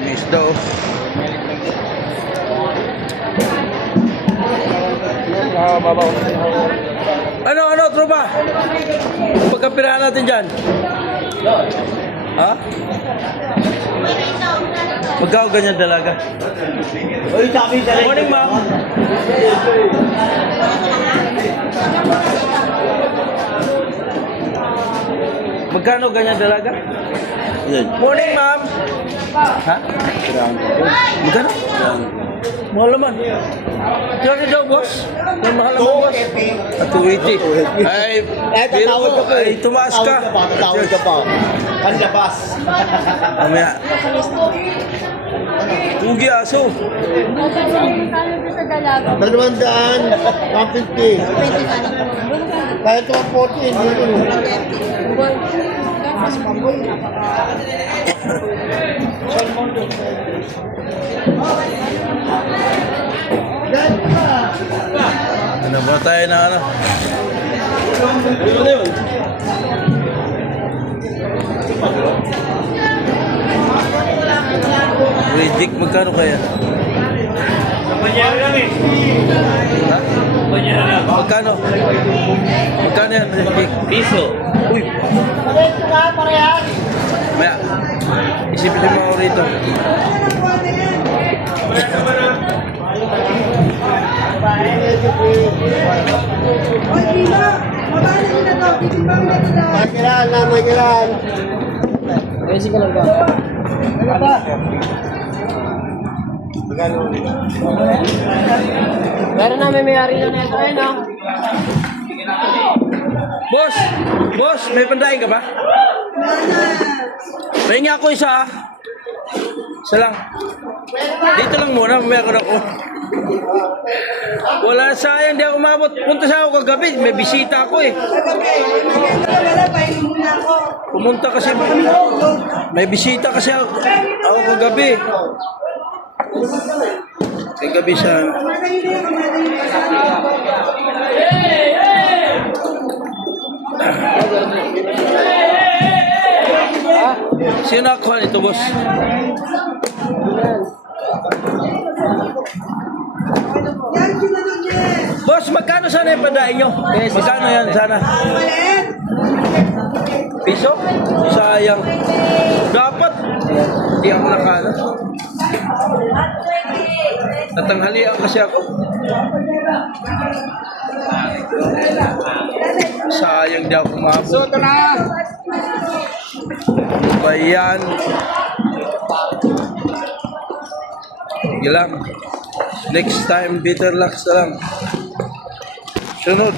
Miss daw. Ano, tropa? Pagkapirahan natin dyan. Ha? Magkao ganyan dalaga? Morning, ma'am. Magkano ganyan dalaga? Morning, ma'am. Ha? Magkano? Mahal naman. Kaya daw, boss. May mahal naman, boss. At 280. Ay, Tatawad ka po. ay, tumaas ka. Tatawad ka pa. Panlabas. Mamaya. Tugi aso. Dalawang daan. 150. Kahit 140, hindi ko. Ano ba tayo na ano? Ridik, magkano kaya? Ha? Magkano? Magkano yan? Ridik? Piso. Uy! Maya, isipin mo ako rito. Magiran lang, magiran. Kasi ka lang ba? Ano ba? Meron na may-ari na nito eh, no? Boss! Boss! May pandahin ka ba? Pahingi ako isa. Isa lang. Dito lang muna, meron ako. Wala, sayang, di ako umabot. Punta sa ako kagabi, may bisita ako eh. Pumunta kasi, may bisita kasi ako kagabi. Kagabi siya. Sino nakuha nito, boss? Boss, magkano sana yung padain nyo? Magkano yan sana? Piso? Sayang. Dapat. Hindi ako nakala. Natanghalian kasi ako. Sayang di ako kumabot. Soto na! Bayan. Sige lang. Next time, bitter locks na lang. Sunod.